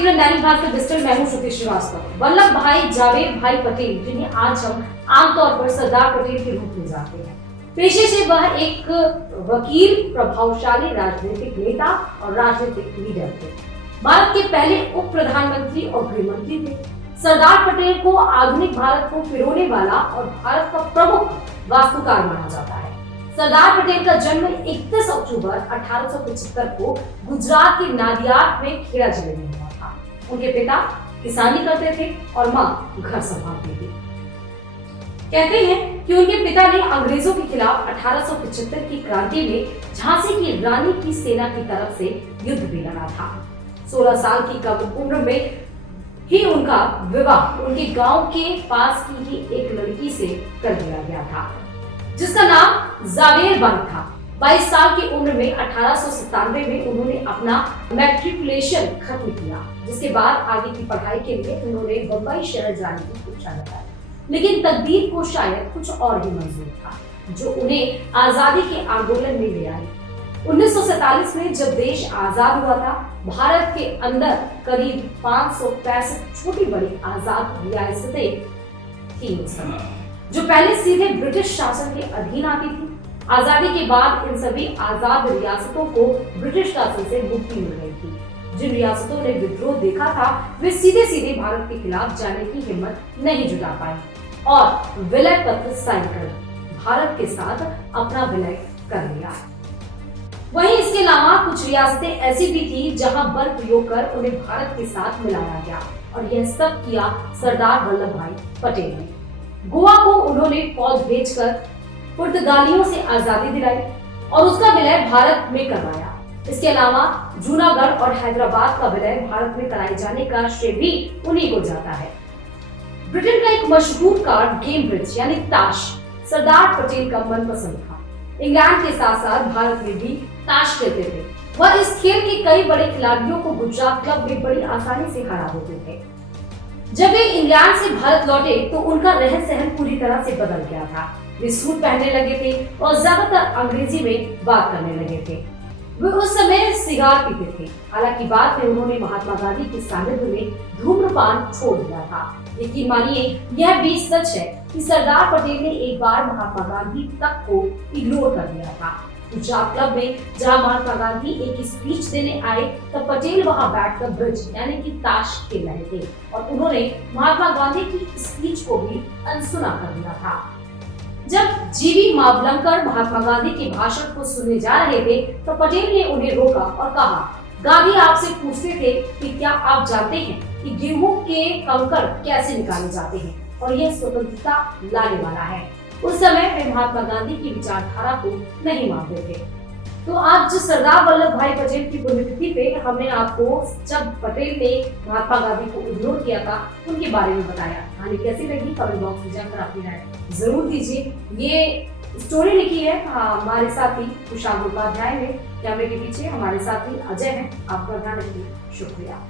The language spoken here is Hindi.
देख रहे हैं दैनिक भास्कर डिजिटल। मैं हूं श्रुति श्रीवास्तव। वल्लभ भाई जावेद भाई पटेल, जिन्हें आज हम आमतौर पर सरदार पटेल के रूप में जानते हैं, पेशे से वह एक वकील, प्रभावशाली राजनीतिक नेता और राजनीतिक लीडर थे। भारत के पहले उप प्रधानमंत्री और गृह मंत्री थे। सरदार पटेल को आधुनिक भारत को पिरोने वाला और भारत का प्रमुख वास्तुकार माना जाता है। सरदार पटेल का जन्म 31 अक्टूबर 1875 को गुजरात के नादियाद में खेड़ा जिले में हुआ था। उनके पिता किसानी करते थे और मां घर संभालती थी। कहते हैं कि उनके पिता ने अंग्रेजों के खिलाफ 1875 की क्रांति में झांसी की रानी की सेना की तरफ से युद्ध भी लड़ा था। 16 साल की कम उम्र में ही उनका विवाह उनके गांव के पास की ही एक लड़की से कर दिया गया था, जिसका नाम जावेद बाई था। 22 साल की उम्र में 1897 में उन्होंने अपना मैट्रिकुलेशन खत्म किया, जिसके बाद आगे की पढ़ाई के लिए उन्होंने बंबई शहर जाने की इच्छा जताई। लेकिन तकदीर को शायद कुछ और ही मंजूर था, जो उन्हें आजादी के आंदोलन में ले आई। 1947 में जब देश आजाद हुआ था, भारत के अंदर करीब 565 छोटी बड़ी आजाद रियासतें थी उस समय, जो पहले सीधे ब्रिटिश शासन के अधीन आती थी। आजादी के बाद इन सभी आजाद रियासतों को ब्रिटिश शासन से मुक्ति मिल गई थी। जिन रियासतों ने विद्रोह देखा था, वे सीधे सीधे भारत के खिलाफ जाने की हिम्मत नहीं जुटा पाई और विलय पत्र साइन कर भारत के साथ अपना विलय कर लिया। वहीं इसके अलावा कुछ रियासतें ऐसी भी थी जहां बल प्रयोग कर उन्हें भारत के साथ मिलाया गया, और यह सब किया सरदार वल्लभ भाई पटेल ने। गोवा को उन्होंने फौज भेजकर पुर्तगालियों से आजादी दिलाई और उसका विलय भारत में करवाया। इसके अलावा जूनागढ़ और हैदराबाद का विलय भारत में कराए जाने का श्रेय भी उन्हीं को जाता है। ब्रिटेन का एक मशहूर कार्ड गेम ब्रिज यानी ताश सरदार पटेल का मनपसंद था। इंग्लैंड के साथ साथ भारत में भी ताश खेलते थे। वह इस खेल के कई बड़े खिलाड़ियों को गुजरात क्लब में बड़ी आसानी से हरा देते थे। जब वे इंग्लैंड से भारत लौटे तो उनका रहन सहन पूरी तरह से बदल गया था। वे सूट पहनने लगे थे और ज्यादातर अंग्रेजी में बात करने लगे थे। वे उस समय सिगार पीते थे। हालांकि बाद में उन्होंने महात्मा गांधी के सानिध्य में धूम्रपान छोड़ दिया था। लेकिन मानिए, यह भी सच है कि सरदार पटेल ने एक बार महात्मा गांधी तक को इग्नोर कर दिया था। गुजरात क्लब में जहां महात्मा गांधी एक स्पीच देने आए, तब पटेल वहां बैठकर ब्रिज यानी कि ताश खेल रहे थे और उन्होंने महात्मा गांधी की स्पीच को भी अनसुना कर दिया था। जब जीवी मावलंकर महात्मा गांधी के भाषण को सुनने जा रहे थे, तो पटेल ने उन्हें रोका और कहा, गांधी आपसे पूछते थे कि क्या आप जानते हैं कि गेहूं के कंकड़ कैसे निकाले जाते हैं और यह स्वतंत्रता लाने वाला है। उस समय वे महात्मा गांधी की विचारधारा को नहीं मानते थे। तो आज सरदार वल्लभ भाई पटेल की पुण्यतिथि पे हमने आपको जब पटेल ने महात्मा गांधी को इग्नोर किया था उनके बारे में बताया। कहानी कैसी लगी कमेंट बॉक्स में जाकर अपनी राय जरूर दीजिए। ये स्टोरी लिखी है हमारे साथी कुशाल उपाध्याय ने। कैमरे के पीछे हमारे साथी अजय हैं। आपका ध्यान रखिए। शुक्रिया।